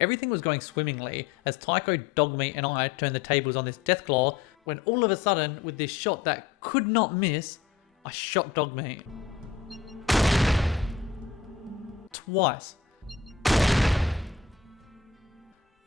Everything was going swimmingly as Tycho, Dogmeat and I turned the tables on this Deathclaw when all of a sudden, with this shot that could not miss, I shot Dogmeat. Twice.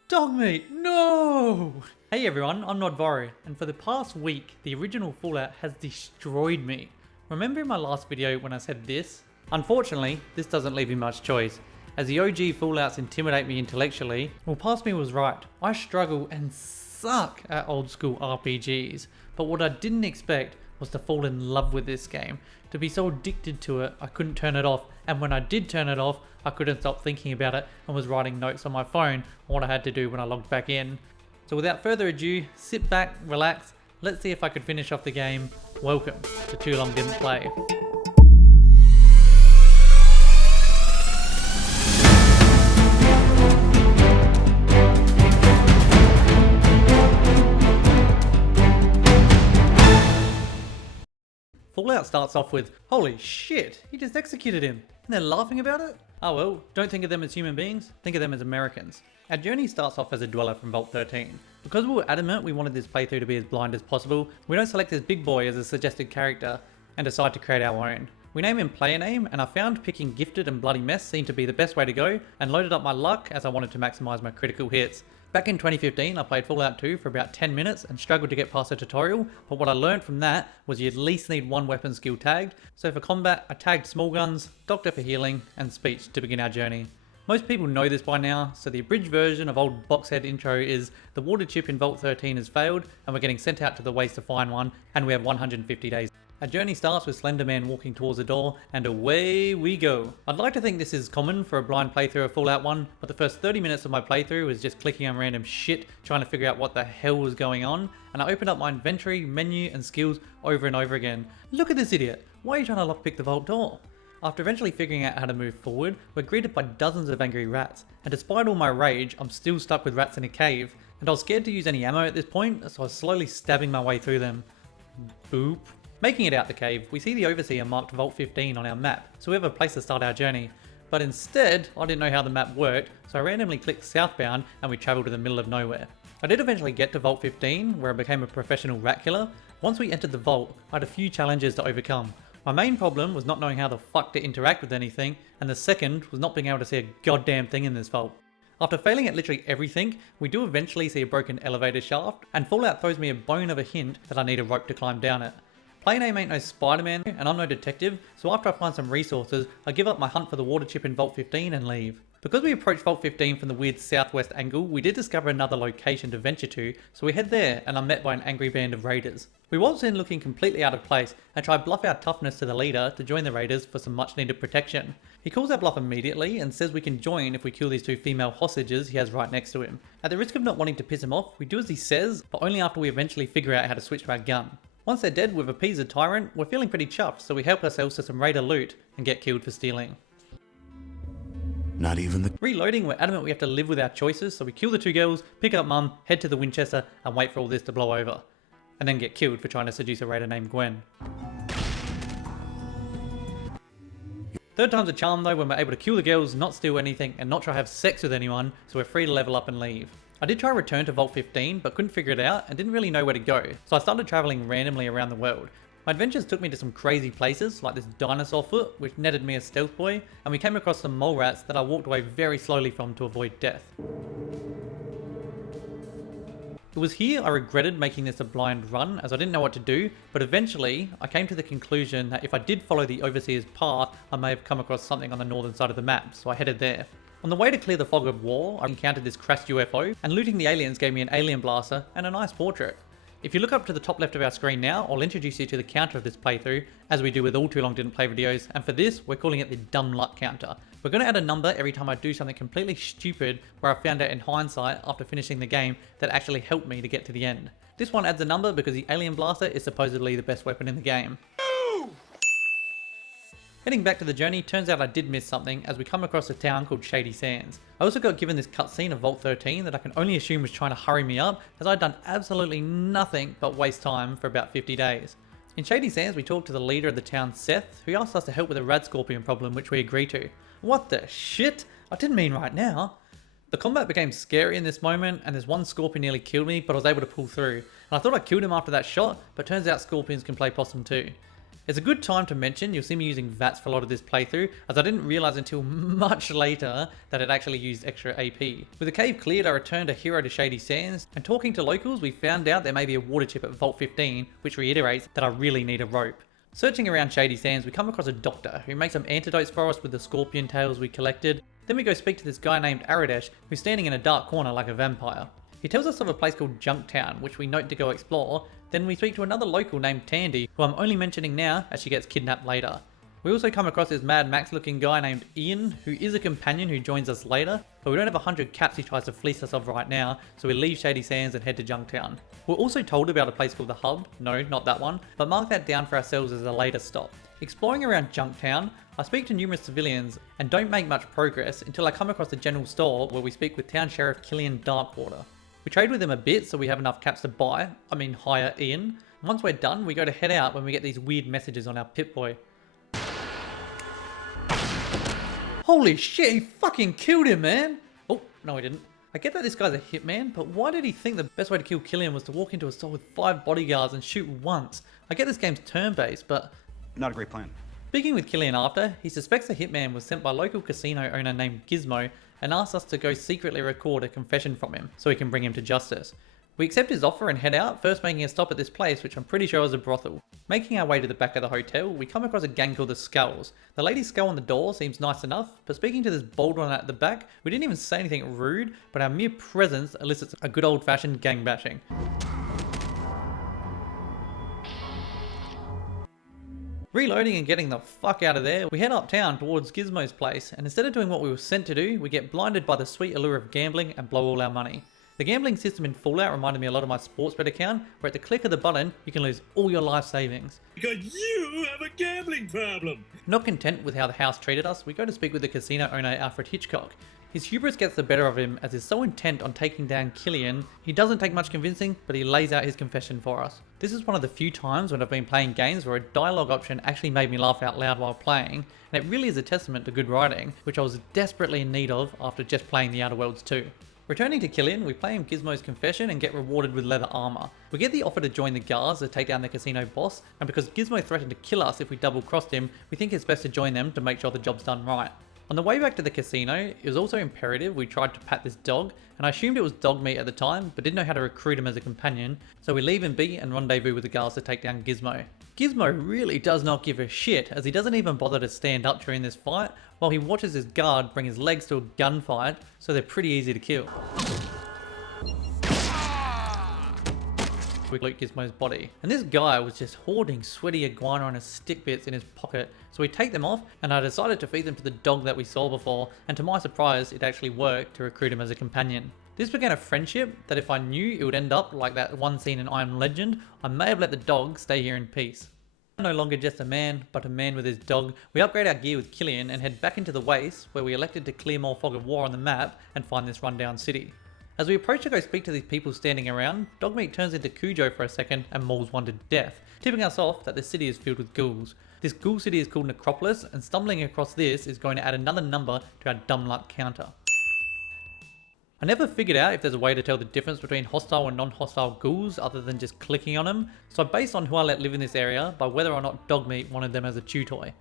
Dogmeat, no! Hey everyone, I'm Nodvoru, and for the past week, the original Fallout has destroyed me. Remember in my last video when I said this? Unfortunately, this doesn't leave me much choice. As the OG Fallouts intimidate me intellectually, well, past me was right. I struggle and suck at old school RPGs, but what I didn't expect was to fall in love with this game. To be so addicted to it, I couldn't turn it off, and when I did turn it off, I couldn't stop thinking about it and was writing notes on my phone on what I had to do when I logged back in. So without further ado, sit back, relax, let's see if I could finish off the game. Welcome to Too Long Didn't Play. Fallout starts off with, holy shit, he just executed him, and they're laughing about it? Oh well, don't think of them as human beings, think of them as Americans. Our journey starts off as a dweller from Vault 13. Because we were adamant we wanted this playthrough to be as blind as possible, we don't select this big boy as a suggested character, and decide to create our own. We name him player name, and I found picking Gifted and Bloody Mess seemed to be the best way to go, and loaded up my luck as I wanted to maximise my critical hits. Back in 2015, I played Fallout 2 for about 10 minutes and struggled to get past the tutorial, but what I learned from that was you at least need one weapon skill tagged, so for combat I tagged small guns, doctor for healing, and speech to begin our journey. Most people know this by now, so the abridged version of old boxhead intro is the water chip in Vault 13 has failed and we're getting sent out to the waste to find one, and we have 150 days. Our journey starts with Slender Man walking towards the door, and away we go. I'd like to think this is common for a blind playthrough of Fallout 1, but the first 30 minutes of my playthrough was just clicking on random shit, trying to figure out what the hell was going on, and I opened up my inventory, menu, and skills over and over again. Look at this idiot, why are you trying to lockpick the vault door? After eventually figuring out how to move forward, we're greeted by dozens of angry rats, and despite all my rage, I'm still stuck with rats in a cave, and I was scared to use any ammo at this point, so I was slowly stabbing my way through them. Boop. Making it out the cave, we see the Overseer marked Vault 15 on our map, so we have a place to start our journey. But instead, I didn't know how the map worked, so I randomly clicked southbound and we travelled to the middle of nowhere. I did eventually get to Vault 15, where I became a professional rat killer. Once we entered the vault, I had a few challenges to overcome. My main problem was not knowing how the fuck to interact with anything, and the second was not being able to see a goddamn thing in this vault. After failing at literally everything, we do eventually see a broken elevator shaft, and Fallout throws me a bone of a hint that I need a rope to climb down it. Player name ain't no Spider-Man, and I'm no detective, so after I find some resources, I give up my hunt for the water chip in Vault 15 and leave. Because we approach Vault 15 from the weird southwest angle, we did discover another location to venture to, so we head there and are met by an angry band of raiders. We waltz in looking completely out of place and try bluff our toughness to the leader to join the raiders for some much needed protection. He calls our bluff immediately and says we can join if we kill these two female hostages he has right next to him. At the risk of not wanting to piss him off, we do as he says, but only after we eventually figure out how to switch to our gun. Once they're dead, we've appeased the tyrant, we're feeling pretty chuffed, so we help ourselves to some raider loot and get killed for stealing. Not even the... Reloading, we're adamant we have to live with our choices, so we kill the two girls, pick up mum, head to the Winchester, and wait for all this to blow over. And then get killed for trying to seduce a raider named Gwen. Third time's a charm though, when we're able to kill the girls, not steal anything, and not try to have sex with anyone, so we're free to level up and leave. I did try to return to Vault 15, but couldn't figure it out and didn't really know where to go, so I started travelling randomly around the world. My adventures took me to some crazy places, like this dinosaur foot, which netted me a stealth boy, and we came across some mole rats that I walked away very slowly from to avoid death. It was here I regretted making this a blind run, as I didn't know what to do, but eventually I came to the conclusion that if I did follow the Overseer's path, I may have come across something on the northern side of the map, so I headed there. On the way to clear the fog of war, I encountered this crashed UFO, and looting the aliens gave me an alien blaster and a nice portrait. If you look up to the top left of our screen now, I'll introduce you to the counter of this playthrough, as we do with all Too Long Didn't Play videos, and for this, we're calling it the Dumb Luck Counter. We're going to add a number every time I do something completely stupid where I found out in hindsight after finishing the game that actually helped me to get to the end. This one adds a number because the alien blaster is supposedly the best weapon in the game. Heading back to the journey, turns out I did miss something as we come across a town called Shady Sands. I also got given this cutscene of Vault 13 that I can only assume was trying to hurry me up, as I'd done absolutely nothing but waste time for about 50 days. In Shady Sands, we talked to the leader of the town, Seth, who asked us to help with a rad scorpion problem, which we agreed to. What the shit? I didn't mean right now. The combat became scary in this moment, and this one scorpion nearly killed me, but I was able to pull through. And I thought I killed him after that shot, but turns out scorpions can play possum too. It's a good time to mention you'll see me using VATS for a lot of this playthrough, as I didn't realise until much later that it actually used extra AP. With the cave cleared, I returned a hero to Shady Sands, and talking to locals we found out there may be a water chip at Vault 15, which reiterates that I really need a rope. Searching around Shady Sands, we come across a doctor who makes some antidotes for us with the scorpion tails we collected. Then we go speak to this guy named Aradesh, who's standing in a dark corner like a vampire. He tells us of a place called Junktown, which we note to go explore. Then we speak to another local named Tandy, who I'm only mentioning now as she gets kidnapped later. We also come across this Mad Max looking guy named Ian, who is a companion who joins us later, but we don't have 100 caps he tries to fleece us of right now, so we leave Shady Sands and head to Junktown. We're also told about a place called the Hub, no, not that one, but mark that down for ourselves as a later stop. Exploring around Junktown, I speak to numerous civilians and don't make much progress until I come across the general store where we speak with Town Sheriff Killian Darkwater. We trade with him a bit so we have enough caps to hire Ian. And once we're done, we go to head out when we get these weird messages on our Pip-Boy. Holy shit, he fucking killed him, man! Oh, no he didn't. I get that this guy's a hitman, but why did he think the best way to kill Killian was to walk into a store with 5 bodyguards and shoot once? I get this game's turn-based, but... Not a great plan. Speaking with Killian after, he suspects the hitman was sent by a local casino owner named Gizmo and asks us to go secretly record a confession from him so he can bring him to justice. We accept his offer and head out, first making a stop at this place which I'm pretty sure is a brothel. Making our way to the back of the hotel, we come across a gang called the Skulls. The lady's skull on the door seems nice enough, but speaking to this bald one at the back, we didn't even say anything rude, but our mere presence elicits a good old-fashioned gang bashing. Reloading and getting the fuck out of there, we head uptown towards Gizmo's place, and instead of doing what we were sent to do, we get blinded by the sweet allure of gambling and blow all our money. The gambling system in Fallout reminded me a lot of my Sportsbet account, where at the click of the button, you can lose all your life savings. Because you have a gambling problem! Not content with how the house treated us, we go to speak with the casino owner Alfred Hitchcock. His hubris gets the better of him as he's so intent on taking down Killian, he doesn't take much convincing, but he lays out his confession for us. This is one of the few times when I've been playing games where a dialogue option actually made me laugh out loud while playing, and it really is a testament to good writing, which I was desperately in need of after just playing The Outer Worlds 2. Returning to Killian, we play him Gizmo's confession and get rewarded with leather armor. We get the offer to join the guards to take down the casino boss, and because Gizmo threatened to kill us if we double-crossed him, we think it's best to join them to make sure the job's done right. On the way back to the casino, it was also imperative we tried to pat this dog, and I assumed it was dog meat at the time, but didn't know how to recruit him as a companion, so we leave him be and rendezvous with the guards to take down Gizmo. Gizmo really does not give a shit, as he doesn't even bother to stand up during this fight, while he watches his guard bring his legs to a gunfight, so they're pretty easy to kill. We loot Gizmo's body, and this guy was just hoarding sweaty iguana on his stick bits in his pocket, so we take them off, and I decided to feed them to the dog that we saw before, and to my surprise it actually worked to recruit him as a companion. This began a friendship that if I knew it would end up like that one scene in I Am Legend, I may have let the dog stay here in peace. No longer just a man, but a man with his dog, we upgrade our gear with Killian and head back into the Waste, where we elected to clear more fog of war on the map and find this rundown city. As we approach to go speak to these people standing around, Dogmeat turns into Cujo for a second and mauls one to death, tipping us off that the city is filled with ghouls. This ghoul city is called Necropolis, and stumbling across this is going to add another number to our dumb luck counter. I never figured out if there's a way to tell the difference between hostile and non-hostile ghouls other than just clicking on them, so I based on who I let live in this area by whether or not Dogmeat wanted them as a chew toy.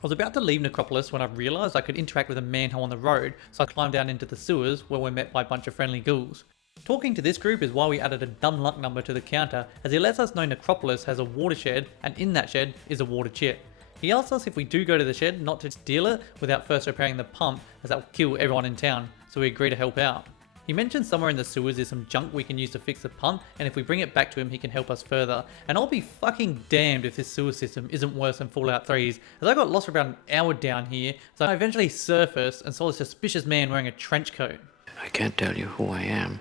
I was about to leave Necropolis when I realised I could interact with a manhole on the road, so I climbed down into the sewers where we're met by a bunch of friendly ghouls. Talking to this group is why we added a dumb luck number to the counter, as he lets us know Necropolis has a watershed, and in that shed is a water chip. He asks us if we do go to the shed not to steal it without first repairing the pump, as that will kill everyone in town, so we agree to help out. He mentions somewhere in the sewers is some junk we can use to fix the pump, and if we bring it back to him he can help us further. And I'll be fucking damned if this sewer system isn't worse than Fallout 3's, as I got lost for about an hour down here, so I eventually surfaced and saw a suspicious man wearing a trench coat. I can't tell you who I am,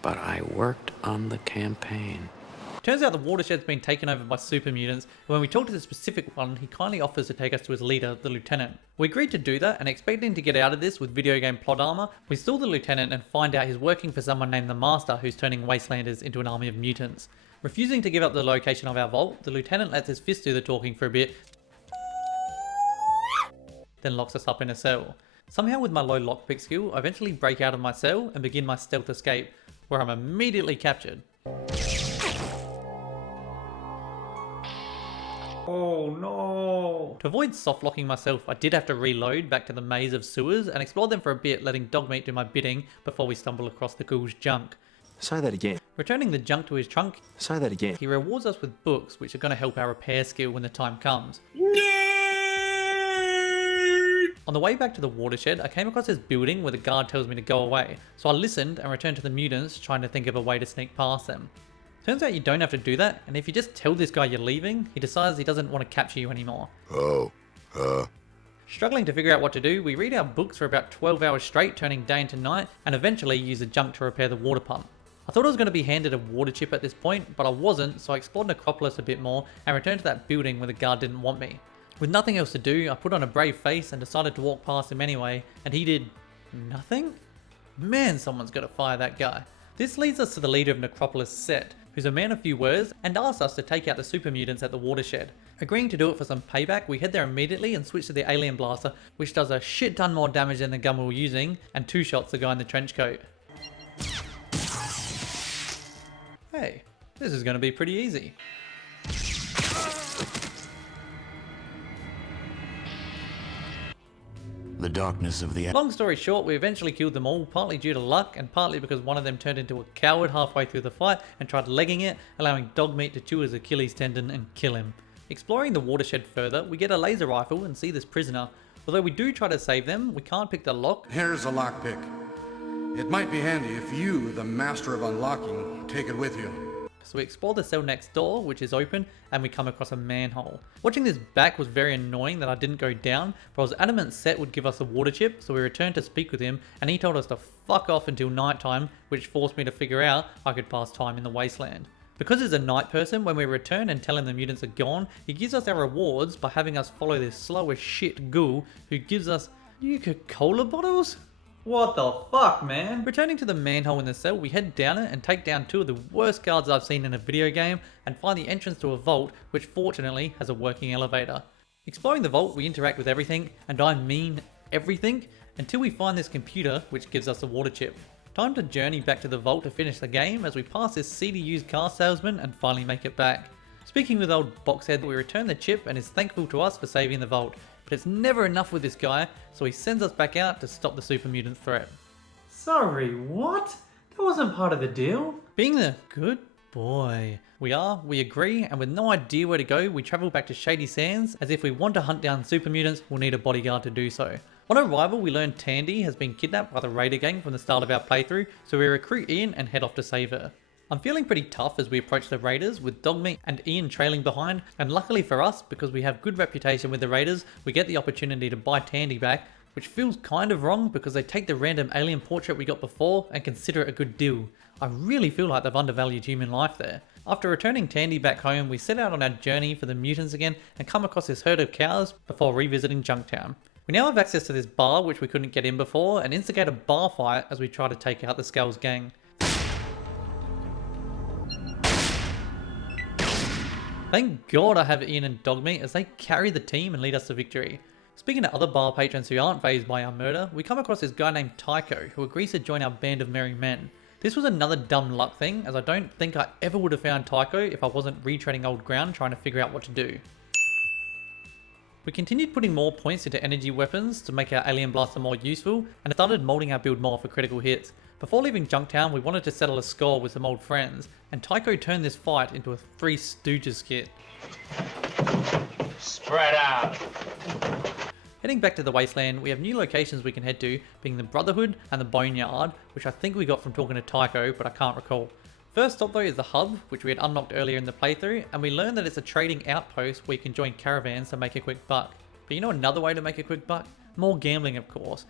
but I worked on the campaign. Turns out the watershed's been taken over by super mutants, and when we talk to the specific one, he kindly offers to take us to his leader, the lieutenant. We agreed to do that, and expecting to get out of this with video game plot armor, we steal the lieutenant and find out he's working for someone named the Master who's turning wastelanders into an army of mutants. Refusing to give up the location of our vault, the lieutenant lets his fist do the talking for a bit, then locks us up in a cell. Somehow with my low lockpick skill, I eventually break out of my cell and begin my stealth escape, where I'm immediately captured. Oh no! To avoid soft locking myself, I did have to reload back to the maze of sewers and explore them for a bit, letting Dogmeat do my bidding before we stumble across the ghoul's junk. Say that again. Returning the junk to his trunk, Say that again. he rewards us with books which are going to help our repair skill when the time comes. On the way back to the watershed, I came across this building where the guard tells me to go away, so I listened and returned to the mutants, trying to think of a way to sneak past them. Turns out you don't have to do that, and if you just tell this guy you're leaving, he decides he doesn't want to capture you anymore. Struggling to figure out what to do, we read our books for about 12 hours straight, turning day into night, and eventually use the junk to repair the water pump. I thought I was going to be handed a water chip at this point, but I wasn't, so I explored Necropolis a bit more and returned to that building where the guard didn't want me. With nothing else to do, I put on a brave face and decided to walk past him anyway, and he did nothing? Man, someone's got to fire that guy. This leads us to the leader of Necropolis, Set, who's a man of few words, and asks us to take out the super mutants at the watershed. Agreeing to do it for some payback, we head there immediately and switch to the alien blaster, which does a shit ton more damage than the gun we were using, and 2 shots the guy in the trench coat. Hey, this is going to be pretty easy. The darkness of the... Long story short, we eventually killed them all, partly due to luck and partly because one of them turned into a coward halfway through the fight and tried legging it, allowing Dogmeat to chew his Achilles tendon and kill him. Exploring the watershed further, we get a laser rifle and see this prisoner. Although we do try to save them, we can't pick the lock. Here's a lockpick. It might be handy if you, the master of unlocking, take it with you. So we explore the cell next door, which is open, and we come across a manhole. Watching this back was very annoying that I didn't go down, but I was adamant Set would give us a water chip, so we returned to speak with him, and he told us to fuck off until nighttime, which forced me to figure out I could pass time in the wasteland. Because he's a night person, when we return and tell him the mutants are gone, he gives us our rewards by having us follow this slow as shit ghoul who gives us Coca-Cola bottles? What the fuck, man? Returning to the manhole in the cell, we head down it and take down 2 of the worst guards I've seen in a video game and find the entrance to a vault, which fortunately has a working elevator. Exploring the vault, we interact with everything, and I mean everything, until we find this computer, which gives us a water chip. Time to journey back to the vault to finish the game as we pass this seedy used car salesman and finally make it back. Speaking with old Boxhead, we return the chip and is thankful to us for saving the vault. But it's never enough with this guy, so he sends us back out to stop the super mutant threat. Sorry, what? That wasn't part of the deal. Being the good boy we agree, and with no idea where to go, we travel back to Shady Sands, as if we want to hunt down super mutants, we'll need a bodyguard to do so. On arrival, we learn Tandy has been kidnapped by the Raider gang from the start of our playthrough, so we recruit Ian and head off to save her. I'm feeling pretty tough as we approach the Raiders, with Dogmeat and Ian trailing behind, and luckily for us, because we have good reputation with the Raiders, we get the opportunity to buy Tandy back, which feels kind of wrong because they take the random alien portrait we got before and consider it a good deal. I really feel like they've undervalued human life there. After returning Tandy back home, we set out on our journey for the mutants again and come across this herd of cows before revisiting Junktown. We now have access to this bar which we couldn't get in before and instigate a bar fight as we try to take out the Skulls gang. Thank God I have Ian and Dogmeat as they carry the team and lead us to victory. Speaking to other bar patrons who aren't fazed by our murder, we come across this guy named Tycho who agrees to join our band of merry men. This was another dumb luck thing, as I don't think I ever would have found Tycho if I wasn't retreading old ground trying to figure out what to do. We continued putting more points into energy weapons to make our alien blaster more useful, and started molding our build more for critical hits. Before leaving Junktown, we wanted to settle a score with some old friends, and Tycho turned this fight into a Three Stooges skit. Spread out. Heading back to the wasteland, we have new locations we can head to, being the Brotherhood and the Boneyard, which I think we got from talking to Tycho, but I can't recall. First stop though is the hub, which we had unlocked earlier in the playthrough, and we learned that it's a trading outpost where you can join caravans to make a quick buck. But you know another way to make a quick buck? More gambling, of course.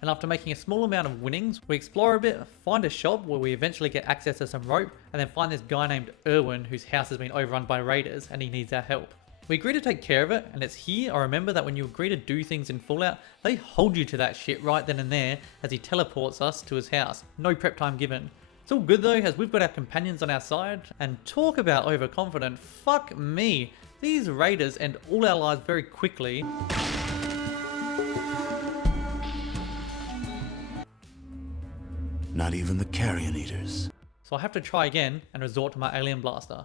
And after making a small amount of winnings, we explore a bit, find a shop where we eventually get access to some rope, and then find this guy named Erwin whose house has been overrun by raiders and he needs our help. We agree to take care of it, and it's here I remember that when you agree to do things in Fallout, they hold you to that shit right then and there as he teleports us to his house. No prep time given. It's all good though, as we've got our companions on our side, and talk about overconfident, fuck me. These raiders end all our lives very quickly. Not even the carrion eaters. So I have to try again and resort to my alien blaster.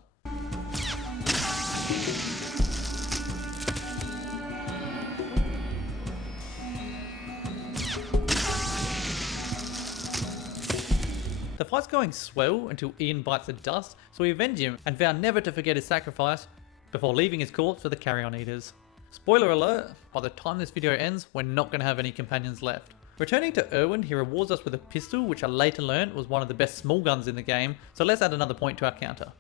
The fight's going swell until Ian bites the dust, so we avenge him and vow never to forget his sacrifice before leaving his corpse for the carrion eaters. Spoiler alert, by the time this video ends, we're not going to have any companions left. Returning to Irwin, he rewards us with a pistol, which I later learned was one of the best small guns in the game, so let's add another point to our counter.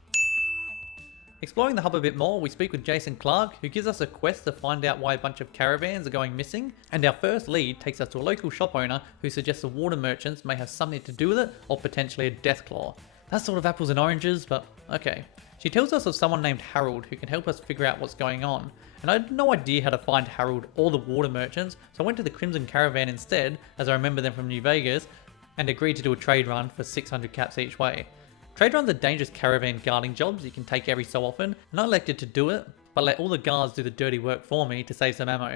Exploring the hub a bit more, we speak with Jason Clark, who gives us a quest to find out why a bunch of caravans are going missing, and our first lead takes us to a local shop owner who suggests the water merchants may have something to do with it, or potentially a Deathclaw. That's sort of apples and oranges, but okay. She tells us of someone named Harold who can help us figure out what's going on, and I had no idea how to find Harold or the water merchants, so I went to the Crimson Caravan instead, as I remember them from New Vegas, and agreed to do a trade run for 600 caps each way. Trade runs are dangerous caravan guarding jobs you can take every so often, and I elected to do it, but let all the guards do the dirty work for me to save some ammo.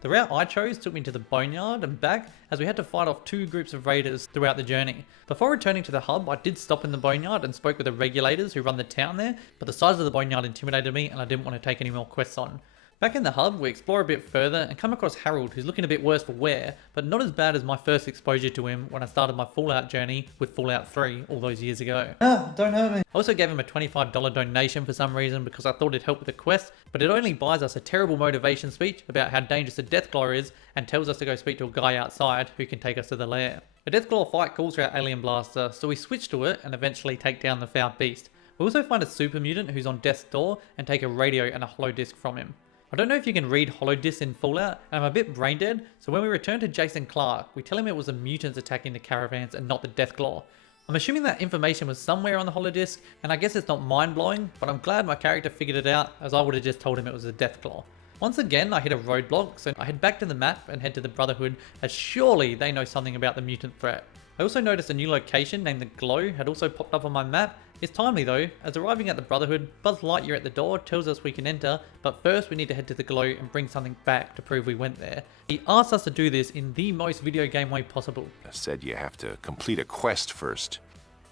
The route I chose took me to the Boneyard and back, as we had to fight off 2 groups of raiders throughout the journey. Before returning to the hub, I did stop in the Boneyard and spoke with the regulators who run the town there, but the size of the Boneyard intimidated me and I didn't want to take any more quests on. Back in the hub, we explore a bit further and come across Harold, who's looking a bit worse for wear, but not as bad as my first exposure to him when I started my Fallout journey with Fallout 3 all those years ago. Don't hurt me. I also gave him a $25 donation for some reason because I thought it'd help with the quest, but it only buys us a terrible motivation speech about how dangerous a Deathclaw is and tells us to go speak to a guy outside who can take us to the lair. A Deathclaw fight calls for our alien blaster, so we switch to it and eventually take down the foul beast. We also find a super mutant who's on death's door and take a radio and a holodisc from him. I don't know if you can read holodiscs in Fallout, and I'm a bit brain dead, so when we return to Jason Clark, we tell him it was the mutants attacking the caravans and not the Deathclaw. I'm assuming that information was somewhere on the holodisc, and I guess it's not mind-blowing, but I'm glad my character figured it out, as I would have just told him it was a Deathclaw. Once again, I hit a roadblock, so I head back to the map and head to the Brotherhood, as surely they know something about the mutant threat. I also noticed a new location named the Glow had also popped up on my map. It's timely though, as arriving at the Brotherhood, Buzz Lightyear at the door tells us we can enter, but first we need to head to the Glow and bring something back to prove we went there. He asks us to do this in the most video game way possible. I said you have to complete a quest first.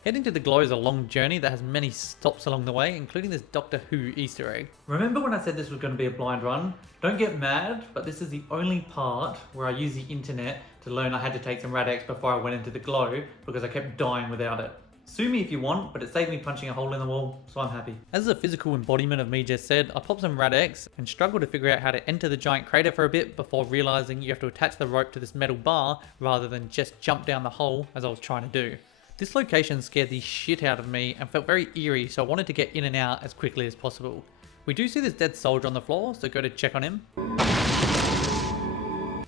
Heading to the Glow is a long journey that has many stops along the way, including this Doctor Who Easter egg. Remember when I said this was going to be a blind run? Don't get mad, but this is the only part where I used the internet to learn I had to take some Rad-X before I went into the Glow, because I kept dying without it. Sue me if you want, but it saved me punching a hole in the wall, so I'm happy. As a physical embodiment of me just said, I popped some Rad-X and struggled to figure out how to enter the giant crater for a bit before realizing you have to attach the rope to this metal bar rather than just jump down the hole as I was trying to do. This location scared the shit out of me and felt very eerie, so I wanted to get in and out as quickly as possible. We do see this dead soldier on the floor, so go to check on him.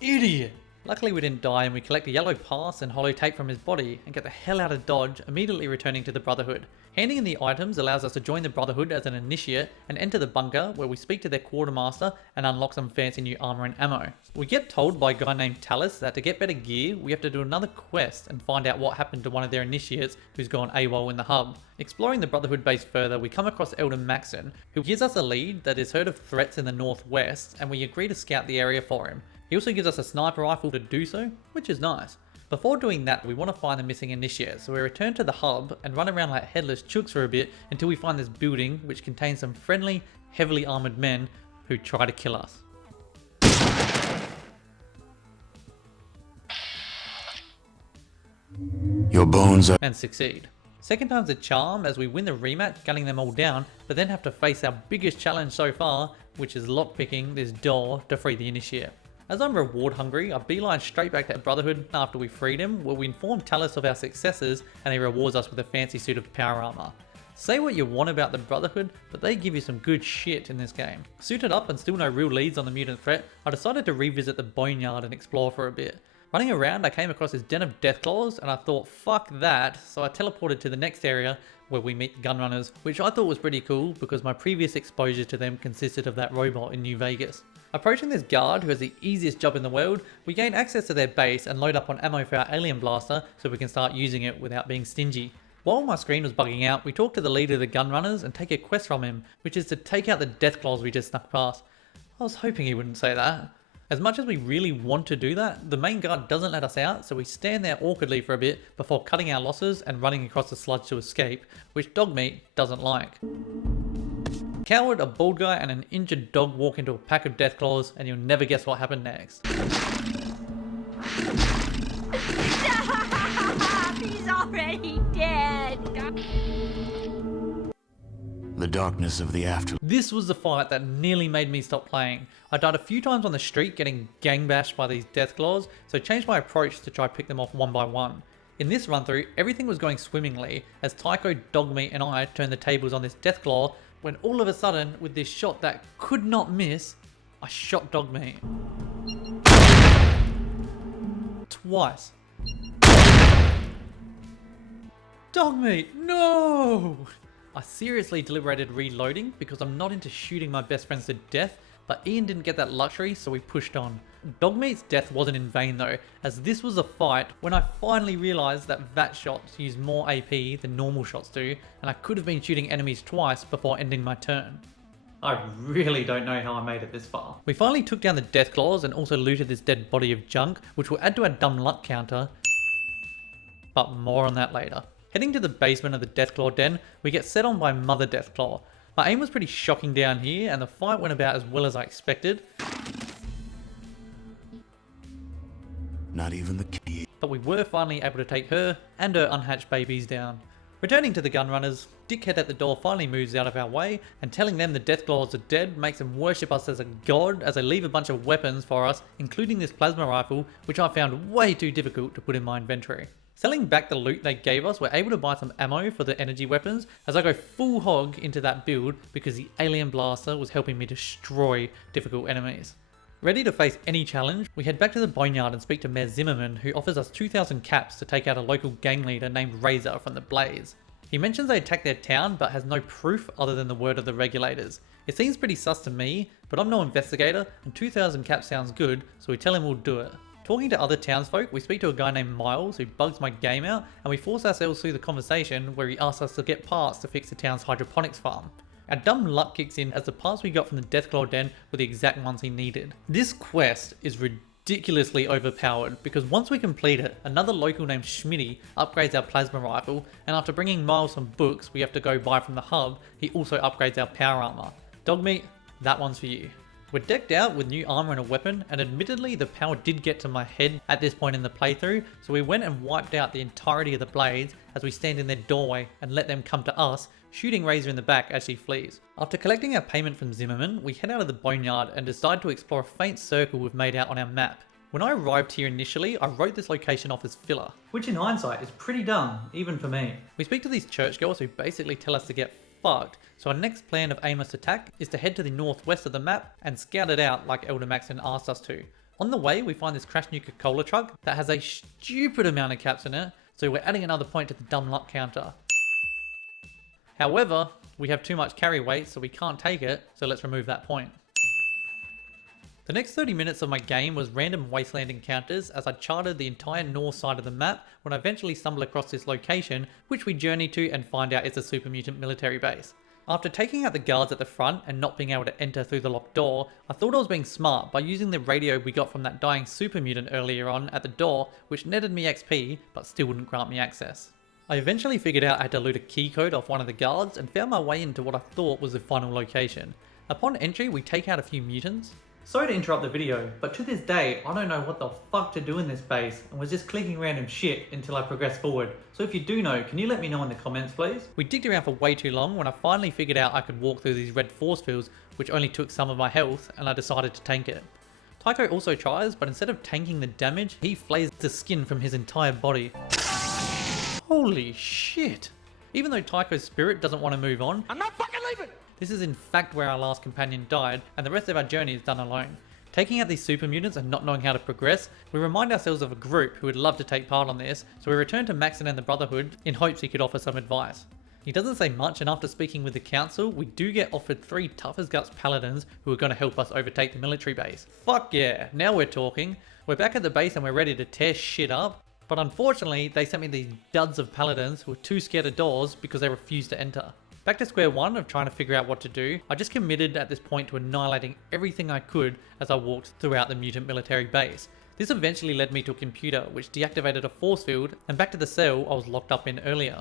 Idiot! Luckily we didn't die and we collect a yellow pass and holotape from his body and get the hell out of Dodge, immediately returning to the Brotherhood. Handing in the items allows us to join the Brotherhood as an initiate and enter the bunker where we speak to their quartermaster and unlock some fancy new armor and ammo. We get told by a guy named Talus that to get better gear we have to do another quest and find out what happened to one of their initiates who's gone AWOL in the hub. Exploring the Brotherhood base further, we come across Elder Maxon, who gives us a lead that is heard of threats in the northwest, and we agree to scout the area for him. He also gives us a sniper rifle to do so, which is nice. Before doing that, we want to find the missing initiate, so we return to the hub and run around like headless chooks for a bit until we find this building which contains some friendly, heavily armored men who try to kill us. Your bones are... And succeed. Second time's a charm as we win the rematch, gunning them all down, but then have to face our biggest challenge so far, which is lockpicking this door to free the initiate. As I'm reward hungry, I beeline straight back to Brotherhood after we freed him, where we inform Talus of our successes and he rewards us with a fancy suit of power armor. Say what you want about the Brotherhood, but they give you some good shit in this game. Suited up and still no real leads on the mutant threat, I decided to revisit the Boneyard and explore for a bit. Running around, I came across this den of Deathclaws and I thought, fuck that, so I teleported to the next area where we meet the Gunrunners, which I thought was pretty cool because my previous exposure to them consisted of that robot in New Vegas. Approaching this guard, who has the easiest job in the world, we gain access to their base and load up on ammo for our alien blaster so we can start using it without being stingy. While my screen was bugging out, we talk to the leader of the Gunrunners and take a quest from him, which is to take out the Deathclaws we just snuck past. I was hoping he wouldn't say that. As much as we really want to do that, the main guard doesn't let us out, so we stand there awkwardly for a bit before cutting our losses and running across the sludge to escape, which Dogmeat doesn't like. Coward, a bald guy, and an injured dog walk into a pack of Deathclaws, and you'll never guess what happened next. He's already dead. The darkness of the afterlife. This was the fight that nearly made me stop playing. I died a few times on the street getting gang bashed by these Deathclaws, so I changed my approach to try pick them off one by one. In this run through, everything was going swimmingly as Tycho, Dogmeat and I turned the tables on this Deathclaw, when all of a sudden, with this shot that could not miss, I shot Dogmeat. Twice. Dogmeat, no! I seriously deliberated reloading because I'm not into shooting my best friends to death, but Ian didn't get that luxury, so we pushed on. Dogmeat's death wasn't in vain though, as this was a fight when I finally realised that VAT shots use more AP than normal shots do, and I could have been shooting enemies twice before ending my turn. I really don't know how I made it this far. We finally took down the Deathclaws and also looted this dead body of junk, which will add to our dumb luck counter, but more on that later. Heading to the basement of the Deathclaw den, we get set on by Mother Deathclaw. My aim was pretty shocking down here, and the fight went about as well as I expected. Not even the key. But we were finally able to take her and her unhatched babies down. Returning to the gunrunners, Dickhead at the door finally moves out of our way, and telling them the Deathclaws are dead makes them worship us as a god as they leave a bunch of weapons for us, including this plasma rifle, which I found way too difficult to put in my inventory. Selling back the loot they gave us, we're able to buy some ammo for the energy weapons as I go full hog into that build because the alien blaster was helping me destroy difficult enemies. Ready to face any challenge, we head back to the Boneyard and speak to Mayor Zimmerman, who offers us 2,000 caps to take out a local gang leader named Razor from the Blaze. He mentions they attacked their town but has no proof other than the word of the regulators. It seems pretty sus to me, but I'm no investigator and 2,000 caps sounds good, so we tell him we'll do it. Talking to other townsfolk, we speak to a guy named Miles who bugs my game out, and we force ourselves through the conversation where he asks us to get parts to fix the town's hydroponics farm. Our dumb luck kicks in as the parts we got from the Deathclaw den were the exact ones he needed. This quest is ridiculously overpowered because once we complete it, another local named Schmitty upgrades our plasma rifle, and after bringing Miles some books we have to go buy from the hub, he also upgrades our power armor. Dogmeat, that one's for you. We're decked out with new armor and a weapon, and admittedly the power did get to my head at this point in the playthrough, so we went and wiped out the entirety of the Blades as we stand in their doorway and let them come to us, shooting Razor in the back as she flees. After collecting our payment from Zimmerman, we head out of the Boneyard and decide to explore a faint circle we've made out on our map. When I arrived here initially, I wrote this location off as filler, which in hindsight is pretty dumb, even for me. We speak to these churchgoers who basically tell us to get fucked, so our next plan of aimless attack is to head to the northwest of the map and scout it out like Elder Maxon asked us to. On the way, we find this crashed Nuka-Cola truck that has a stupid amount of caps in it, so we're adding another point to the dumb luck counter. However, we have too much carry weight, so we can't take it, so let's remove that point. The next 30 minutes of my game was random wasteland encounters as I charted the entire north side of the map when I eventually stumbled across this location, which we journey to and find out is a super mutant military base. After taking out the guards at the front and not being able to enter through the locked door, I thought I was being smart by using the radio we got from that dying super mutant earlier on at the door, which netted me XP but still wouldn't grant me access. I eventually figured out I had to loot a key code off one of the guards and found my way into what I thought was the final location. Upon entry, we take out a few mutants. Sorry to interrupt the video, but to this day, I don't know what the fuck to do in this base and was just clicking random shit until I progressed forward. So if you do know, can you let me know in the comments please? We digged around for way too long when I finally figured out I could walk through these red force fields, which only took some of my health, and I decided to tank it. Tycho also tries, but instead of tanking the damage, he flays the skin from his entire body. Holy shit! Even though Tycho's spirit doesn't want to move on, I'm not fucking leaving! This is in fact where our last companion died, and the rest of our journey is done alone. Taking out these super mutants and not knowing how to progress, we remind ourselves of a group who would love to take part on this, so we return to Maxon and the Brotherhood in hopes he could offer some advice. He doesn't say much, and after speaking with the council, we do get offered 3 tough as guts paladins who are going to help us overtake the military base. Fuck yeah, now we're talking. We're back at the base and we're ready to tear shit up, but unfortunately they sent me these duds of paladins who were too scared of doors because they refused to enter. Back to square one of trying to figure out what to do, I just committed at this point to annihilating everything I could as I walked throughout the mutant military base. This eventually led me to a computer which deactivated a force field and back to the cell I was locked up in earlier.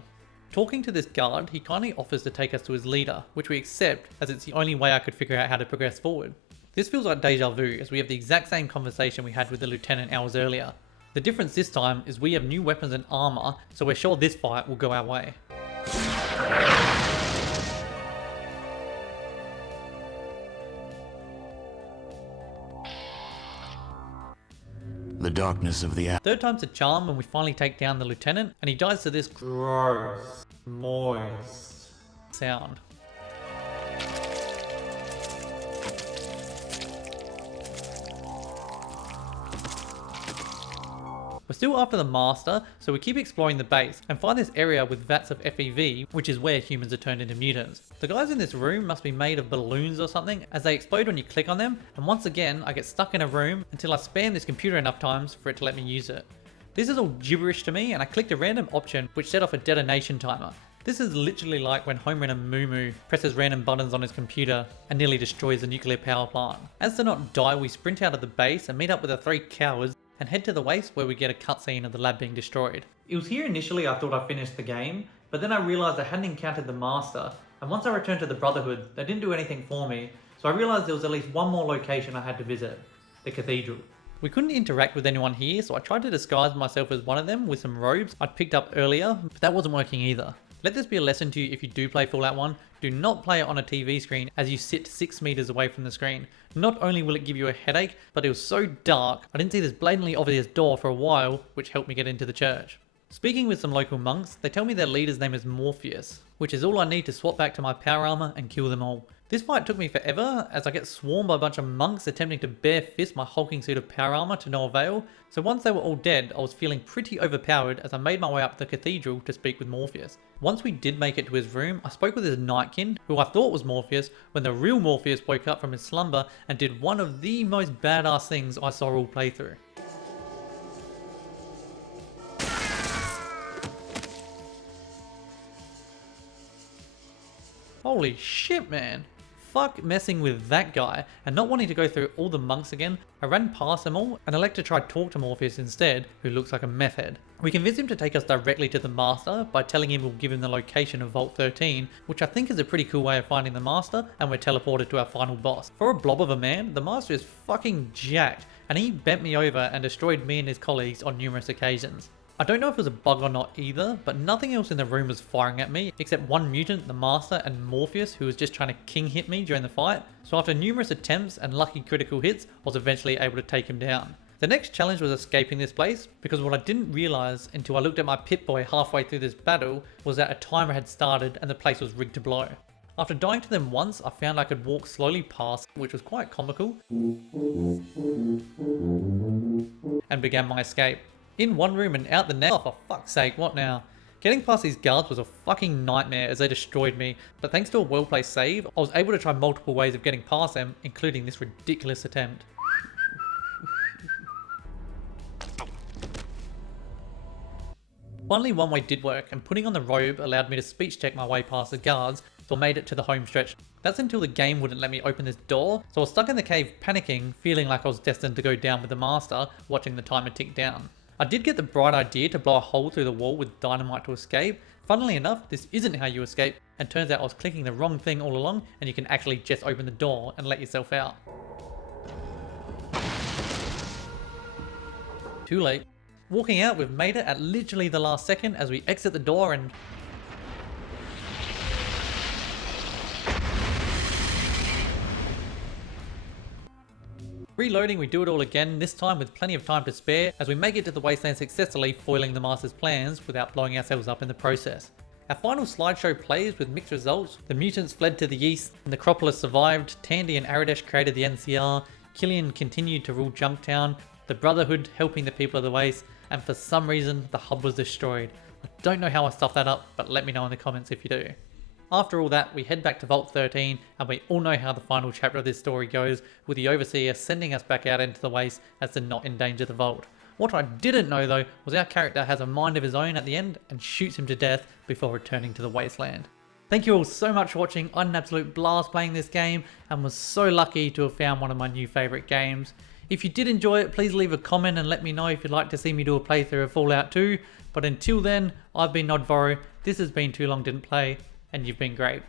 Talking to this guard, he kindly offers to take us to his leader, which we accept as it's the only way I could figure out how to progress forward. This feels like deja vu as we have the exact same conversation we had with the lieutenant hours earlier. The difference this time is we have new weapons and armor, so we're sure this fight will go our way. The darkness of the Third time's a charm when we finally take down the lieutenant, and he dies to this gross, moist sound. We're still after the master, so we keep exploring the base and find this area with vats of FEV, which is where humans are turned into mutants. The guys in this room must be made of balloons or something, as they explode when you click on them, and once again I get stuck in a room until I spam this computer enough times for it to let me use it. This is all gibberish to me, and I clicked a random option which set off a detonation timer. This is literally like when Home Runner Moo presses random buttons on his computer and nearly destroys the nuclear power plant. As to not die, we sprint out of the base and meet up with the 3 cowards and head to the waste where we get a cutscene of the lab being destroyed. It was here initially I thought I finished the game, but then I realised I hadn't encountered the master, and once I returned to the Brotherhood, they didn't do anything for me, so I realised there was at least one more location I had to visit, the Cathedral. We couldn't interact with anyone here, so I tried to disguise myself as one of them with some robes I'd picked up earlier, but that wasn't working either. Let this be a lesson to you if you do play Fallout 1, do not play it on a TV screen as you sit 6 meters away from the screen. Not only will it give you a headache, but it was so dark, I didn't see this blatantly obvious door for a while, which helped me get into the church. Speaking with some local monks, they tell me their leader's name is Morpheus, which is all I need to swap back to my power armor and kill them all. This fight took me forever, as I get swarmed by a bunch of monks attempting to bare fist my hulking suit of power armor to no avail, so once they were all dead, I was feeling pretty overpowered as I made my way up the cathedral to speak with Morpheus. Once we did make it to his room, I spoke with his nightkin, who I thought was Morpheus, when the real Morpheus woke up from his slumber and did one of the most badass things I saw all playthrough. Holy shit, man. Fuck messing with that guy, and not wanting to go through all the monks again, I ran past them all and elected to try talk to Morpheus instead, who looks like a meth head. We convinced him to take us directly to the Master by telling him we'll give him the location of Vault 13, which I think is a pretty cool way of finding the Master, and we're teleported to our final boss. For a blob of a man, the Master is fucking jacked, and he bent me over and destroyed me and his colleagues on numerous occasions. I don't know if it was a bug or not either, but nothing else in the room was firing at me except one mutant, the Master, and Morpheus, who was just trying to king hit me during the fight. So after numerous attempts and lucky critical hits, I was eventually able to take him down. The next challenge was escaping this place, because what I didn't realise until I looked at my Pip-Boy halfway through this battle was that a timer had started and the place was rigged to blow. After dying to them once, I found I could walk slowly past, which was quite comical, and began my escape. In one room and out the next. Oh, for fuck's sake, what now? Getting past these guards was a fucking nightmare as they destroyed me, but thanks to a well-placed save, I was able to try multiple ways of getting past them, including this ridiculous attempt. Finally, one way did work, and putting on the robe allowed me to speech check my way past the guards, so I made it to the home stretch. That's until the game wouldn't let me open this door, so I was stuck in the cave panicking, feeling like I was destined to go down with the Master, watching the timer tick down. I did get the bright idea to blow a hole through the wall with dynamite to escape. Funnily enough, this isn't how you escape, and turns out I was clicking the wrong thing all along, and you can actually just open the door and let yourself out. Too late. Walking out, we've made it at literally the last second as we exit the door and... Reloading, we do it all again, this time with plenty of time to spare, as we make it to the wasteland successfully, foiling the Master's plans without blowing ourselves up in the process. Our final slideshow plays with mixed results. The mutants fled to the east, Necropolis survived, Tandy and Aradesh created the NCR, Killian continued to rule Junktown, the Brotherhood helping the people of the waste, and for some reason the hub was destroyed. I don't know how I stuffed that up, but let me know in the comments if you do. After all that, we head back to Vault 13, and we all know how the final chapter of this story goes, with the Overseer sending us back out into the waste as to not endanger the Vault. What I didn't know though, was our character has a mind of his own at the end, and shoots him to death before returning to the wasteland. Thank you all so much for watching. I had an absolute blast playing this game and was so lucky to have found one of my new favourite games. If you did enjoy it, please leave a comment and let me know if you'd like to see me do a playthrough of Fallout 2. But until then, I've been Nodvoro, this has been Too Long Didn't Play, and you've been great.